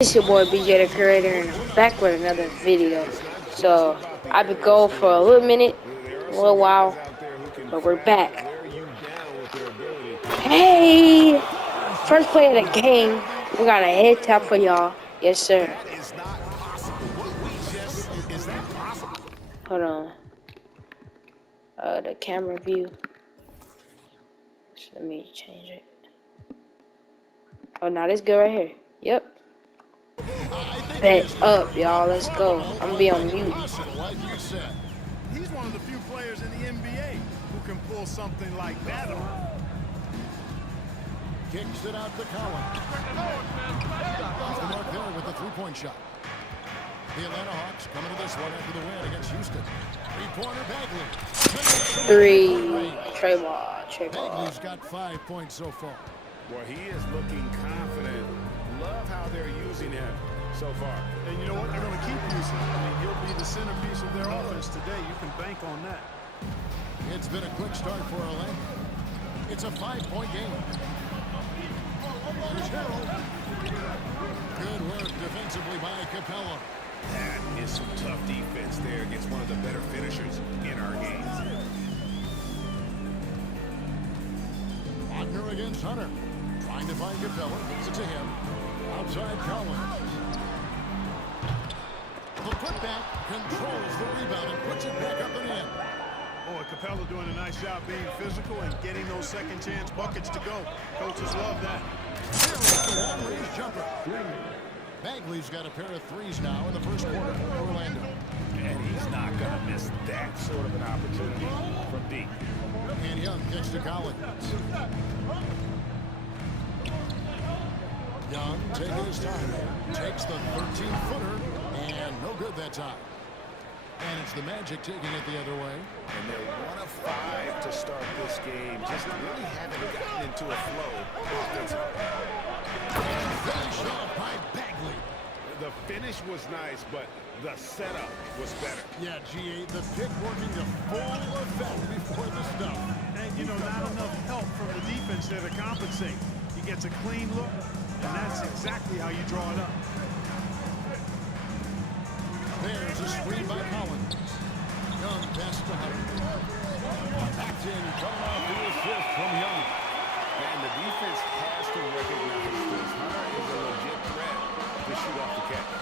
It's your boy BJ the Creator, and I'm back with another video. So I've been gone for a little minute, a little while, but we're back. Hey, first play of the game. We got a head tap for y'all. Yes, sir. Hold on. The camera view. So let me change it. Oh, now this good right here. Yep. Bet up, y'all. Let's go. I'm gonna be on mute. He's one of the few players in the NBA who can pull something like that off. Kicks it out to Collins. Off the mark there with the three-point shot. The Atlanta Hawks coming to this one after the win against Houston. Three-pointer Bagley. Three. Trey ball. Bagley's got 5 points so far. Well, he is looking confident. Love how they're using him so far. And you know what? They're going to keep using him. I mean, he'll be the centerpiece of their offense today. You can bank on that. It's been a quick start for Orlando. It's a 5-point game. Here's Harrell. Good work defensively by Capella. That is some tough defense there against one of the better finishers in our games. Wagner against Hunter. Trying to find Capella. Gives it to him. Outside Collins. The putback controls the rebound and puts it back up and in. Boy, Capella doing a nice job being physical and getting those second chance buckets to go. Coaches love that. Here's the long-range jumper. Bagley's got a pair of threes now in the first quarter for Orlando. And he's not going to miss that sort of an opportunity from deep. And Young gets to Collins. Young taking his time there. Takes the 13-footer, and no good that time. And it's the Magic taking it the other way. And they're 1 of 5 to start this game. Just really haven't gotten into a flow offensively. And finished off by Bagley. The finish was nice, but the setup was better. Yeah, GA, the pick working to full effect before the stuff. And, you know, not enough help from the defense there to compensate. He gets a clean look, and that's exactly how you draw it up. There's a screen by Collins. Young pass to Hunter. Backed in, coming off the assist from Young. And the defense has to recognize this. Hunter is a legit threat to shoot off the catch.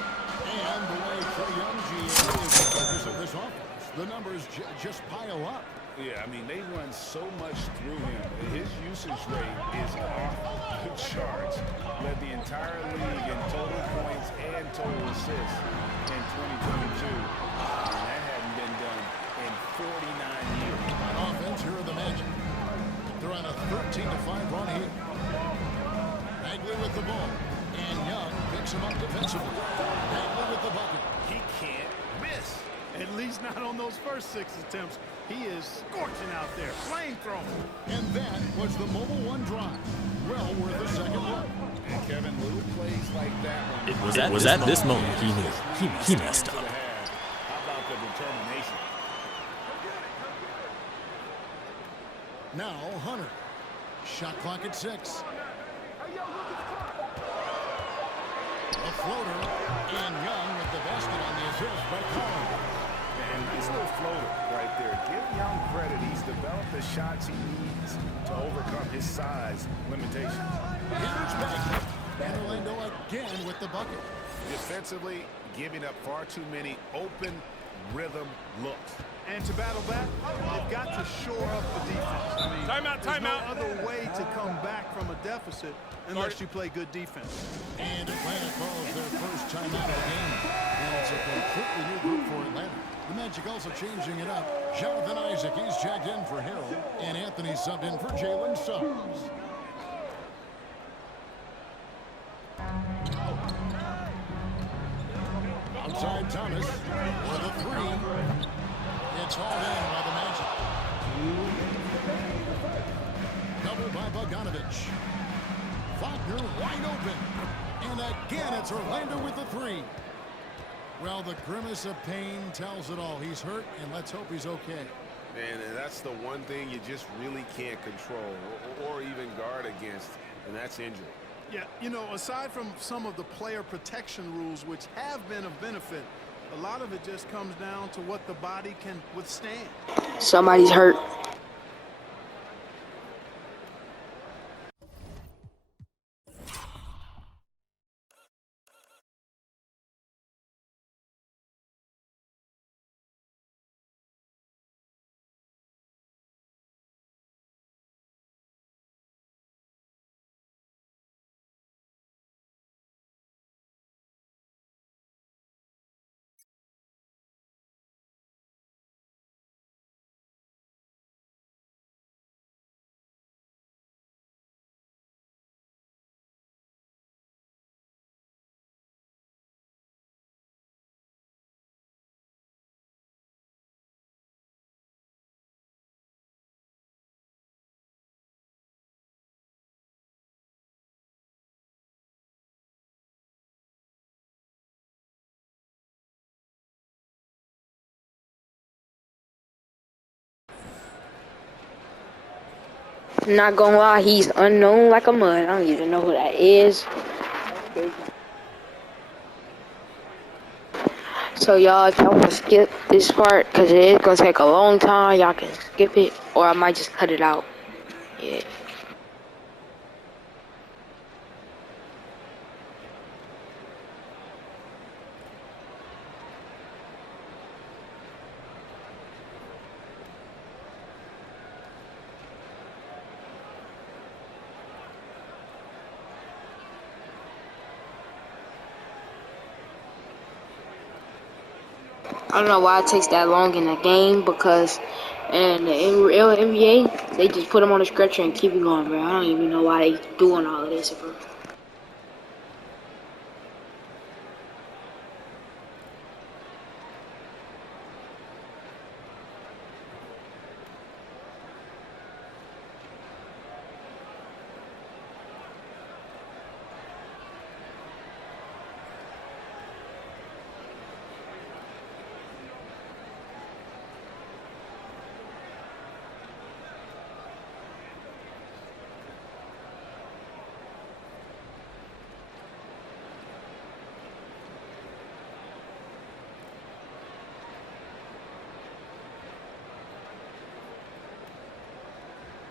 And the way Trae Young, GA, is the focus of this offense. The numbers just pile up. Yeah, I mean, they run so much through him. His usage rate is off the charts. Led the entire league in total points and total assists in 2022. And that hadn't been done in 49 years. On offense, here are the Magic. They're on a 13-5 run here. Bagley with the ball. And Young picks him up defensively. Bagley with the bucket. He can't miss. At least not on those first 6 attempts. He is scorching out there, flamethrowing. And that was the Mobile One drive. Well worth a second look. And Kevin Lou plays like that one. It was at this moment he knew he messed up. How about the determination? Now Hunter. Shot clock at 6. A floater. And Young with the basket on the assist by Collins. And nice little floater right there. Give Young credit. He's developed the shots he needs to overcome his size limitations. Here's Bagley. And Orlando again with the bucket. Defensively, giving up far too many open rhythm looks. And to battle that, they've got to shore up the defense. I mean, there's no other way to come back from a deficit unless you play good defense. And Atlanta calls their first timeout of the game. And it's a completely new group for Atlanta. The Magic also changing it up. Jonathan Isaac, he's checked in for Harrell. And Anthony subbed in for Jalen Suggs. Outside Thomas with a 3. It's hauled in by the Magic. Double by Bogdanovich. Wagner wide open. And again, it's Orlando with the 3. Well, the grimace of pain tells it all. He's hurt, and let's hope he's okay. And that's the one thing you just really can't control or even guard against, and that's injury. Yeah, you know, aside from some of the player protection rules, which have been of benefit, a lot of it just comes down to what the body can withstand. Somebody's hurt. Not gonna lie, he's unknown like a mud. I don't even know who that is. So y'all, if y'all wanna skip this part, cause it is gonna take a long time, y'all can skip it, or I might just cut it out. Yeah. I don't know why it takes that long in the game, because in the real NBA, they just put him on a stretcher and keep it going, bro. I don't even know why they doing all of this, bro.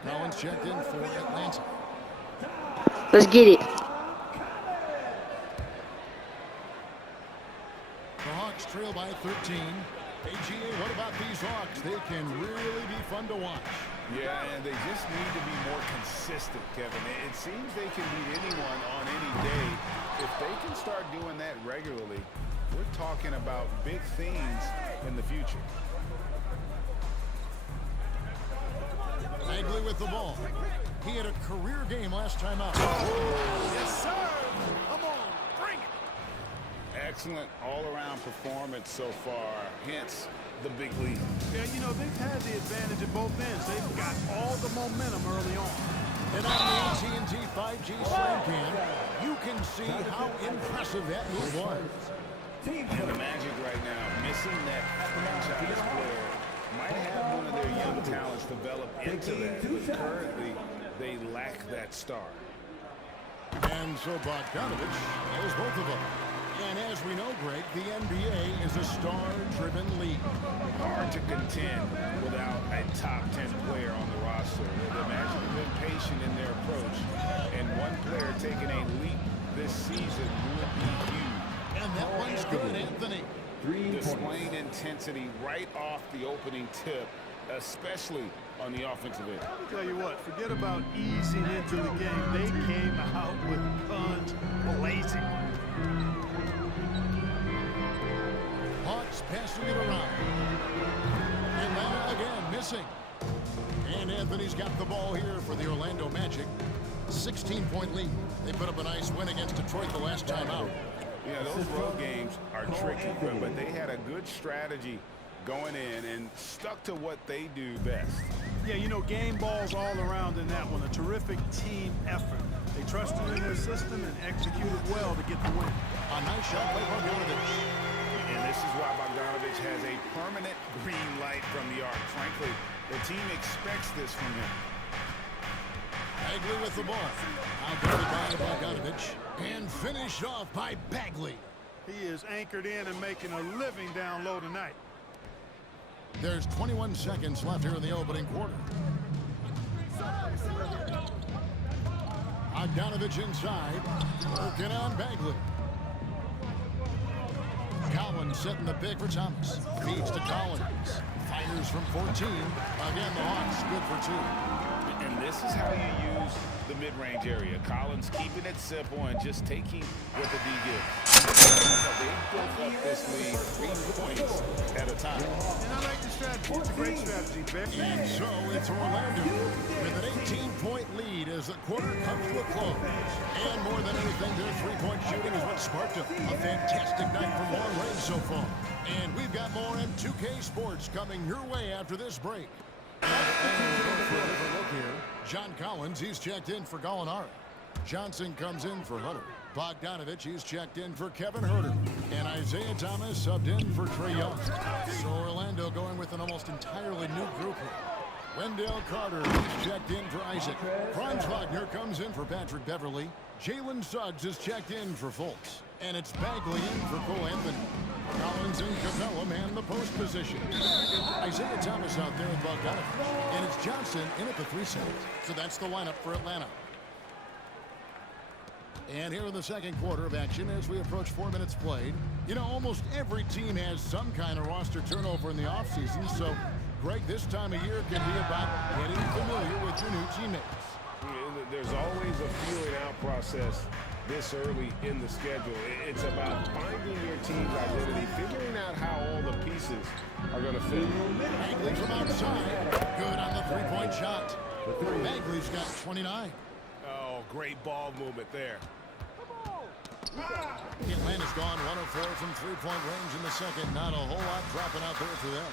Collins checked in for Atlanta. Let's get it. The Hawks trail by 13. AGA, what about these Hawks? They can really be fun to watch. Yeah, and they just need to be more consistent, Kevin. It seems they can beat anyone on any day. If they can start doing that regularly, we're talking about big things in the future. Bagley with the ball. He had a career game last time out. Yes, sir. Come on, bring it. Excellent all-around performance so far, hence the big lead. Yeah, you know, they've had the advantage at both ends. They've got all the momentum early on. And on the AT&T 5G Slam Cam, you can see how impressive that move was. And the Magic right now, missing that franchise player, might have one of their young talents develop into that, but currently they lack that star. And so Bogdanovich has both of them. And as we know, Greg, the NBA is a star-driven league. Hard to contend without a top 10 player on the roster. The Magic have been patient in their approach, and one player taking a leap this season would be huge. And that one's good, Anthony. Displaying intensity right off the opening tip, especially on the offensive end. I'll tell you what, forget about easing into the game. They came out with guns blazing. Hawks passing it around. Atlanta again missing. And Anthony's got the ball here for the Orlando Magic. 16-point lead. They put up a nice win against Detroit the last time out. Yeah, those road games are tricky, but they had a good strategy going in and stuck to what they do best. Yeah, you know, game balls all around in that one. A terrific team effort. They trusted in their system and executed well to get the win. A nice shot by Bogdanovich. And this is why Bogdanovich has a permanent green light from the arc. Frankly, the team expects this from him. Bagley with the ball. Outguarded by Bogdanovich. And finished off by Bagley. He is anchored in and making a living down low tonight. There's 21 seconds left here in the opening quarter. Bogdanovich inside. Working on Bagley. Collins setting the pick for Thomas. Feeds to Collins. Fires from 14. Again, the Hawks good for 2. And this is how you use the mid-range area. Collins keeping it simple and just taking what the D gives. They built up this lead 3 points at a time. And I like the strategy. It's a great strategy, Ben. And so it's Orlando with an 18-point lead as the quarter comes to a close. And more than anything, their three-point shooting is what sparked a fantastic night from long range so far. And we've got more M2K Sports coming your way after this break. Look here. John Collins, he's checked in for Gallinari. Johnson comes in for Hunter. Bogdanovich, he's checked in for Kevin Huerter. And Isaiah Thomas subbed in for Trae Young. So Orlando going with an almost entirely new group here. Wendell Carter, he's checked in for Isaac. Franz Wagner comes in for Patrick Beverly. Jalen Suggs is checked in for Fultz. And it's Bagley in for Cole Anthony. Collins and Capella man the post position. Isaiah Thomas out there with Bogdanovich. And it's Johnson in at the 3 set. So that's the lineup for Atlanta. And here in the second quarter of action as we approach 4 minutes played. You know, almost every team has some kind of roster turnover in the offseason. So, Greg, this time of year can be about getting familiar with your new teammates. There's always a feeling out process this early in the schedule. It's about finding your team's identity, figuring out how all the pieces are going to fit. Bagley from outside. Good on the three-point shot. Bagley's got 29. Oh, great ball movement there. Atlanta's gone 1 of 4 from three-point range in the second. Not a whole lot dropping out there for them.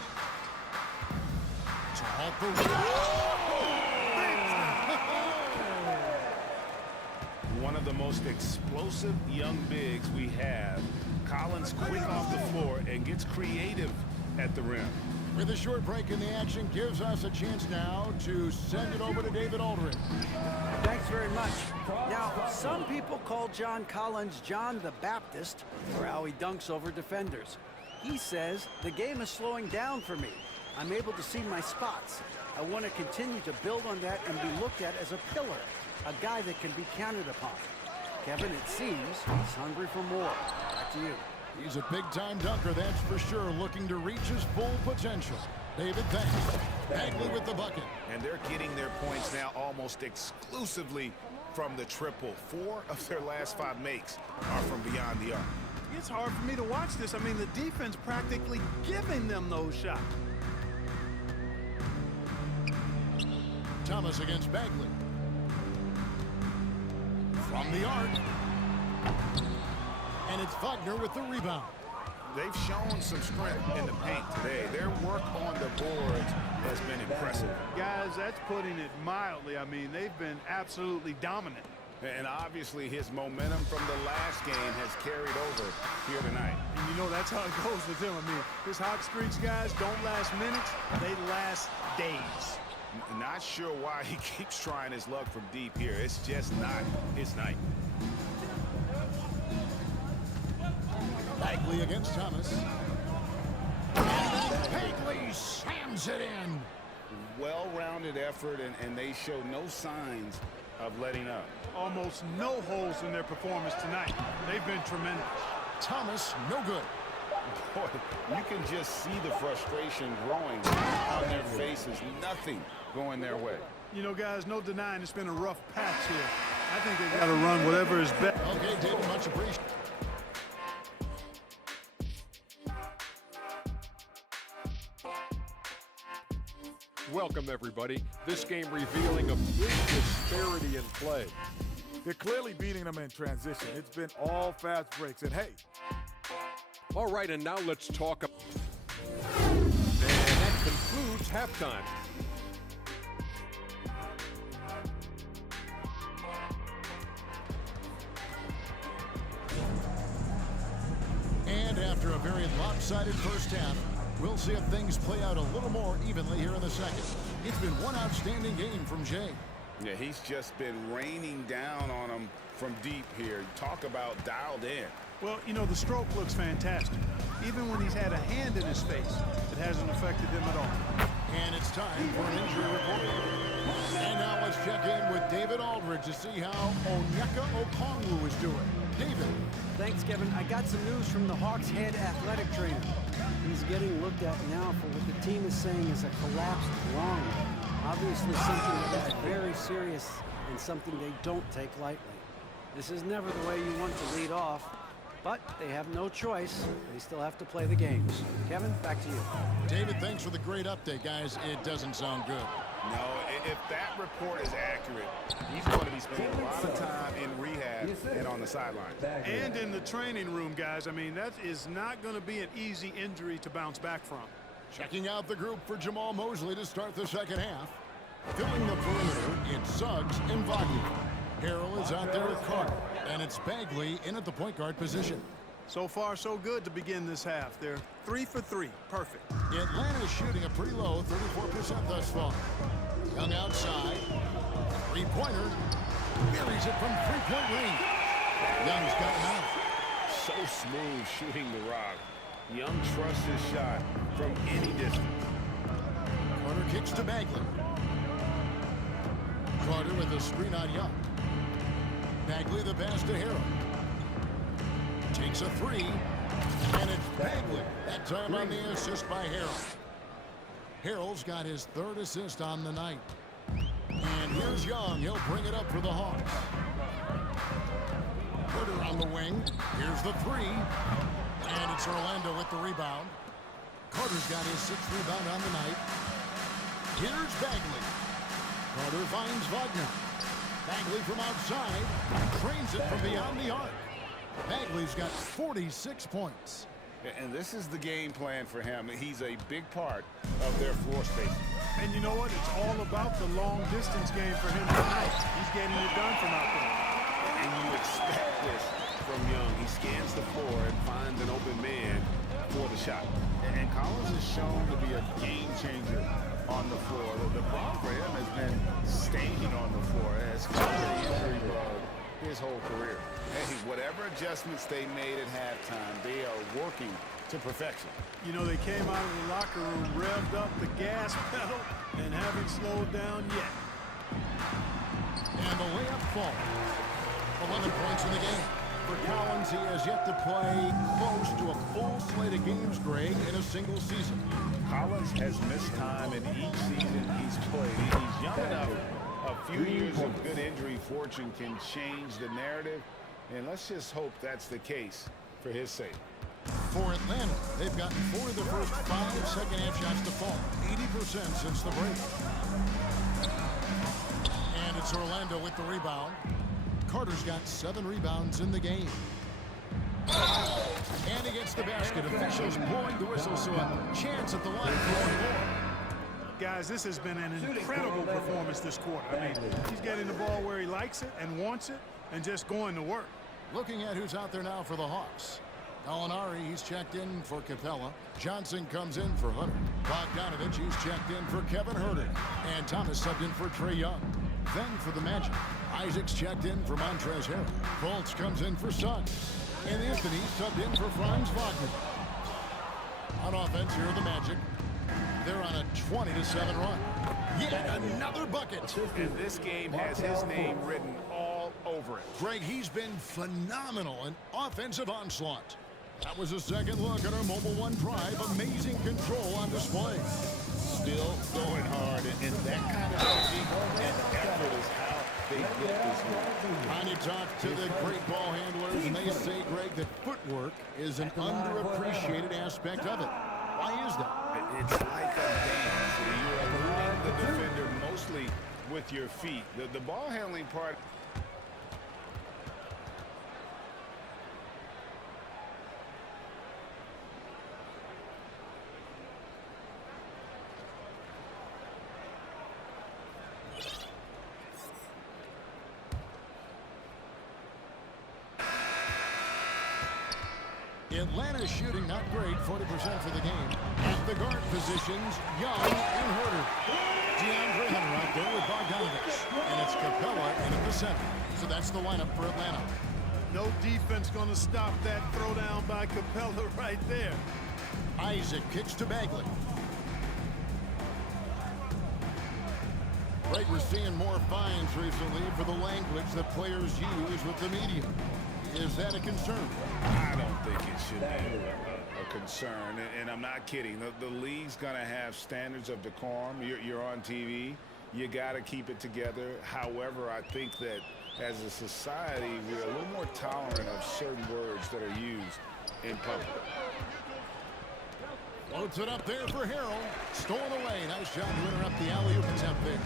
One of the most explosive young bigs we have. Collins quick off the floor and gets creative at the rim. With a short break in the action, gives us a chance now to send it over to David Aldridge. Thanks very much. Now, some people call John Collins John the Baptist for how he dunks over defenders. He says, the game is slowing down for me. I'm able to see my spots. I want to continue to build on that and be looked at as a pillar, a guy that can be counted upon. Kevin, it seems he's hungry for more. Back to you. He's a big-time dunker, that's for sure, looking to reach his full potential. David, thanks. Bagley with the bucket. And they're getting their points now almost exclusively from the triple. 4 of their last 5 makes are from beyond the arc. It's hard for me to watch this. I mean, the defense practically giving them those shots. Thomas against Bagley. From the arc. And it's Wagner with the rebound. They've shown some strength in the paint today. Their work on the boards has been impressive. Guys, that's putting it mildly. I mean, they've been absolutely dominant. And obviously his momentum from the last game has carried over here tonight. And you know, that's how it goes with him. I mean, his hot streaks, guys, don't last minutes. They last days. Not sure why he keeps trying his luck from deep here. It's just not his night. Bagley against Thomas. And Bagley slams it in. Well-rounded effort, and they show no signs of letting up. Almost no holes in their performance tonight. They've been tremendous. Thomas, no good. Boy, you can just see the frustration growing on their faces. Nothing going their way. You know, guys, no denying it's been a rough patch here. I think they got to run whatever is best. Okay, David, much appreciated. Welcome, everybody. This game revealing a big disparity in play. They're clearly beating them in transition. It's been all fast breaks. And hey, All right, and now let's talk. And that concludes halftime. And after a very lopsided first half, we'll see if things play out a little more evenly here in the second. It's been one outstanding game from Jay. Yeah, he's just been raining down on him from deep here. Talk about dialed in. Well, you know, the stroke looks fantastic. Even when he's had a hand in his face, it hasn't affected him at all. And it's time for an injury report. And now let's check in with David Aldridge to see how Onyeka Okongwu is doing. David. Thanks, Kevin. I got some news from the Hawks head athletic trainer. He's getting looked at now for what the team is saying is a collapsed lung. Obviously something that is very serious and something they don't take lightly. This is never the way you want to lead off, but they have no choice. They still have to play the games. Kevin, back to you. David, thanks for the great update, guys. It doesn't sound good. No, if that report is accurate, he's going to be spending a lot of time in rehab and on the sideline. And in the training room, guys. I mean, that is not going to be an easy injury to bounce back from. Checking out the group for Jamal Mosley to start the second half. Filling the perimeter, it's Suggs and Wagner. Harrell is out there with Carter, and it's Bagley in at the point guard position. So far, so good to begin this half. They're 3 for 3. Perfect. Atlanta's shooting a pretty low 34% thus far. Young outside. Three-pointer. Buries it from three-point range. Young's got him out. So smooth shooting the rock. Young trusts his shot from any distance. Carter kicks to Bagley. Carter with a screen on Young. Bagley the pass to Harrell. Takes a three, and it's Bagley. That time on the assist by Harrell. Harrell's got his third assist on the night. And here's Young. He'll bring it up for the Hawks. Carter on the wing. Here's the three. And it's Orlando with the rebound. Carter's got his sixth rebound on the night. Here's Bagley. Carter finds Wagner. Bagley from outside. Trains it from beyond the arc. Bagley's got 46 points. And this is the game plan for him. He's a big part of their floor space. And you know what? It's all about the long-distance game for him tonight. He's getting it done from out there. And you expect this from Young. He scans the floor and finds an open man for the shot. And Collins is shown to be a game changer on the floor. The problem for him has been staying on the floor. As far as the injury bug his whole career. Hey, whatever adjustments they made at halftime, they are working to perfection. You know, they came out of the locker room, revved up the gas pedal, and haven't slowed down yet. And the layup falls. 11 points in the game. For Collins, he has yet to play close to a full slate of games, Greg, in a single season. Collins has missed time in each season he's played. He's young enough. A few years of good injury fortune can change the narrative, and let's just hope that's the case for his sake. For Atlanta, they've gotten 4 of the first 5 second-half shots to fall, 80% since the break. And it's Orlando with the rebound. Carter's got 7 rebounds in the game. And he gets the basket. Officials blowing the whistle, so a chance at the line for one more. Guys, this has been an incredible performance this quarter. I mean, he's getting the ball where he likes it and wants it and just going to work. Looking at who's out there now for the Hawks. Gallinari, he's checked in for Capella. Johnson comes in for Hunter. Bogdanovich, he's checked in for Kevin Huerter. And Thomas subbed in for Trae Young. Then for the Magic, Isaac's checked in for Montrezl Harrell. Fultz comes in for Suggs. And Anthony subbed in for Franz Wagner. On offense, here are the Magic. They're on a 20-7 run. Yet another bucket. And this game has his name written all over it. Greg, he's been phenomenal in offensive onslaught. That was a second look at our Mobile One Drive. Amazing control on display. Still going hard, and that kind of energy and effort is how they get this one. And you talk to the great ball handlers, and they say, Greg, that footwork is an underappreciated aspect of it. Why is that? It's like a dance. You're eluding the defender mostly with your feet. The ball handling part. Atlanta's shooting not great, 40% for the game. At the guard positions, Young and Huerter. DeAndre Hunter out there with Bogdanovich. And it's Capella in at the center. So that's the lineup for Atlanta. No defense going to stop that throwdown by Capella right there. Isaac kicks to Bagley. Right, we're seeing more fines recently for the language that players use with the media. Is that a concern? I don't think it should be a concern, and I'm not kidding. The league's going to have standards of decorum. You're on TV. You got to keep it together. However, I think that as a society, we're a little more tolerant of certain words that are used in public. Floats it up there for Harrell. Stolen away. Nice job to interrupt the alley-oop attempt there.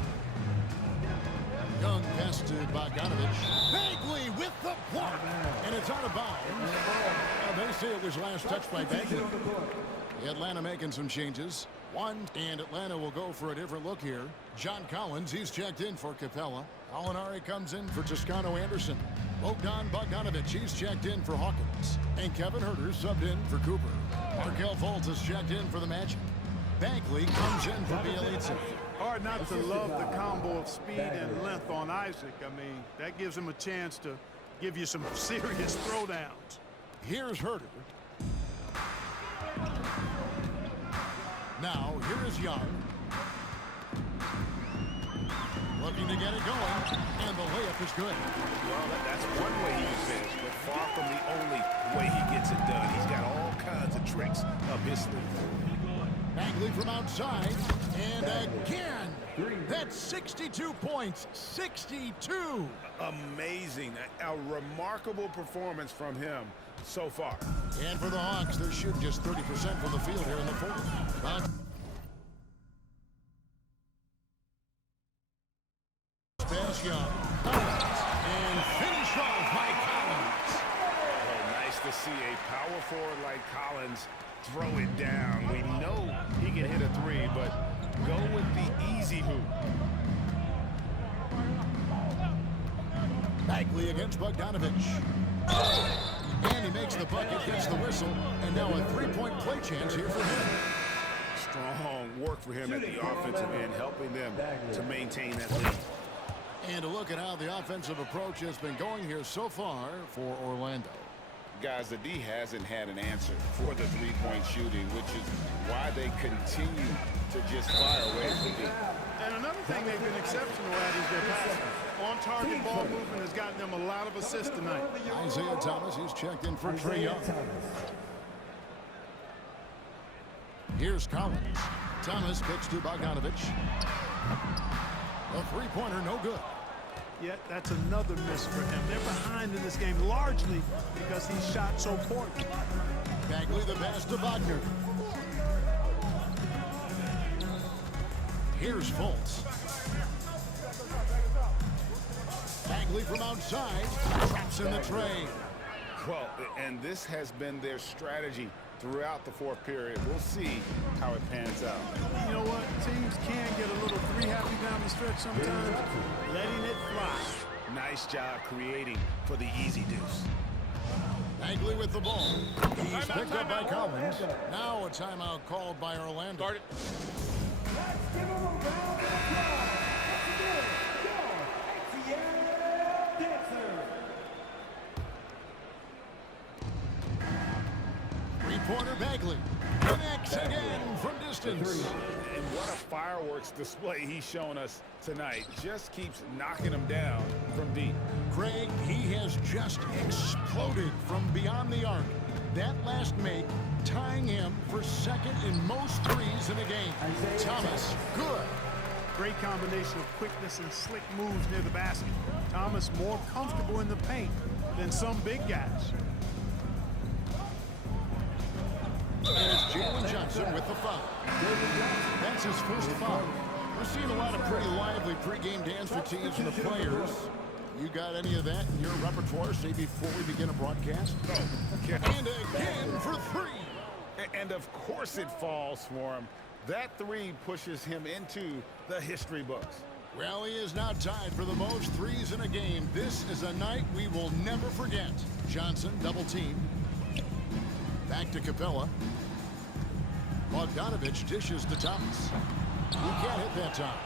Young pass to Bogdanovich. Bagley with the block. And it's out of bounds. They say it was last touched by Bagley. Atlanta making some changes. And Atlanta will go for a different look here. John Collins, he's checked in for Capella. Alinari comes in for Toscano Anderson. Bogdan Bogdanovich, he's checked in for Hawkins. And Kevin Huerter subbed in for Cooper. Markelle Fultz is checked in for the Magic. Bagley comes in for Bjelica. Hard not to love the combo of speed and length on Isaac. I mean, that gives him a chance to give you some serious throwdowns. Here's Huerter. Now, here is Young. Looking to get it going, and the layup is good. Well, that's one way he can finish, but far from the only way he gets it done. He's got all kinds of tricks up his sleeve. Bagley from outside, and again, that's 62 points, 62. Amazing, a remarkable performance from him so far. And for the Hawks, they're shooting just 30% from the field here in the fourth. Pass Young, and finish off by Collins. Oh, nice to see a power forward like Collins throw it down. We know he can hit a three, but go with the easy hoop. Bagley against Bogdanovich. And he makes the bucket, gets the whistle, and now a three-point play chance here for him. Strong work for him at the offensive end, helping them to maintain that lead. And a look at how the offensive approach has been going here so far for Orlando. Guys, the D hasn't had an answer for the three-point shooting, which is why they continue to just fire away from deep. And another thing they've been exceptional at is their passing. On-target ball movement has gotten them a lot of assists tonight. Isaiah Thomas, he's checked in for Trae Young. Here's Collins. Thomas kicks to Bogdanovich. A three-pointer, no good. Yet that's another miss for him. They're behind in this game largely because he shot so poorly. Bagley the pass to Wagner. Here's Fultz. Bagley from outside. Traps in the tray. Well, and this has been their strategy throughout the fourth period. We'll see how it pans out. You know what? Teams can get a little three-happy down the stretch sometimes. Letting it fly. Nice job creating for the easy deuce. Bagley with the ball. He's picked up by Collins. Now a timeout called by Orlando. Start it. Let's give him a round of applause. Three-pointer Bagley. Connects again from distance. And what a fireworks display he's shown us tonight. Just keeps knocking them down from deep. Craig, he has just exploded from beyond the arc. That last make tying him for second in most threes in a game. Thomas, good. Great combination of quickness and slick moves near the basket. Thomas more comfortable in the paint than some big guys. And it's Jalen Johnson with the foul. That's his first foul. We're seeing a lot of pretty lively pregame dance routines from the players. You got any of that in your repertoire, say, before we begin a broadcast? Oh, and again for three. And of course it falls for him. That three pushes him into the history books. Well, he is now tied for the most threes in a game. This is a night we will never forget. Johnson double team. Back to Capella. Bogdanovich dishes to Thomas. He can't hit that time.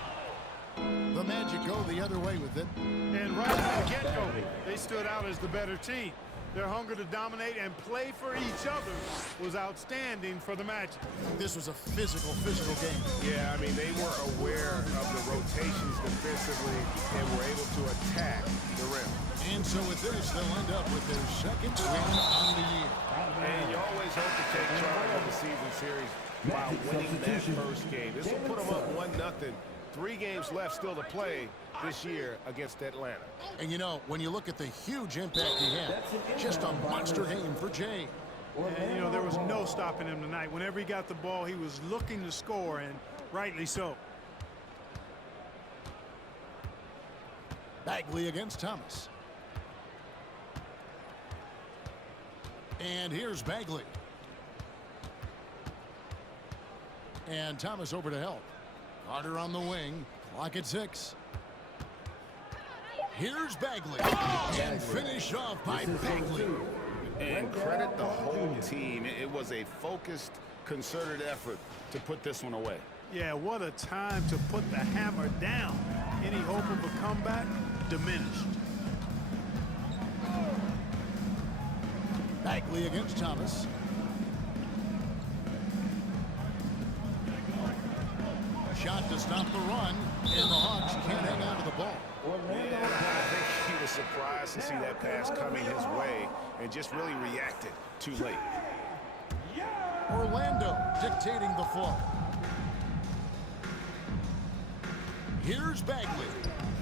The Magic go the other way with it. And right from the get-go, they stood out as the better team. Their hunger to dominate and play for each other was outstanding for the Magic. This was a physical game. Yeah, I mean, they were aware of the rotations defensively and were able to attack the rim. And so with this, they'll end up with their second win on the year. And you always hope to take charge of the season series while winning that first game. This will put them up 1-0. 3 games left still to play this year against Atlanta. And you know, when you look at the huge impact he had, just a monster game for Jay. And, you know, there was no stopping him tonight. Whenever he got the ball, he was looking to score, and rightly so. Bagley against Thomas. And here's Bagley. And Thomas over to help. Carter on the wing. Clock at 6. Here's Bagley. And finished off by Bagley. And credit the whole team. It was a focused, concerted effort to put this one away. Yeah, what a time to put the hammer down. Any hope of a comeback diminished. Bagley against Thomas. Shot to stop the run, and the Hawks can't hang on to the ball. Yeah, I think he was surprised to see that pass coming his way and just really reacted too late. Orlando dictating the flow. Here's Bagley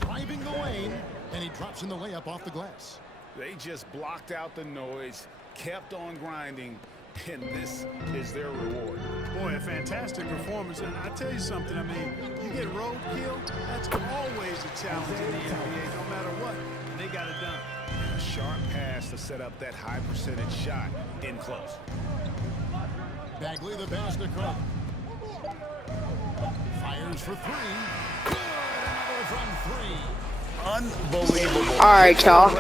driving the lane, and he drops in the layup off the glass. They just blocked out the noise, kept on grinding, and this is their reward. Boy, a fantastic performance. And I tell you something, I mean, you get roadkill, that's always a challenge in the NBA, no matter what. And they got it done. A sharp pass to set up that high percentage shot in close. Bagley the pass to Carter. Fires for 3. Good, another from 3. Unbelievable. All right, y'all.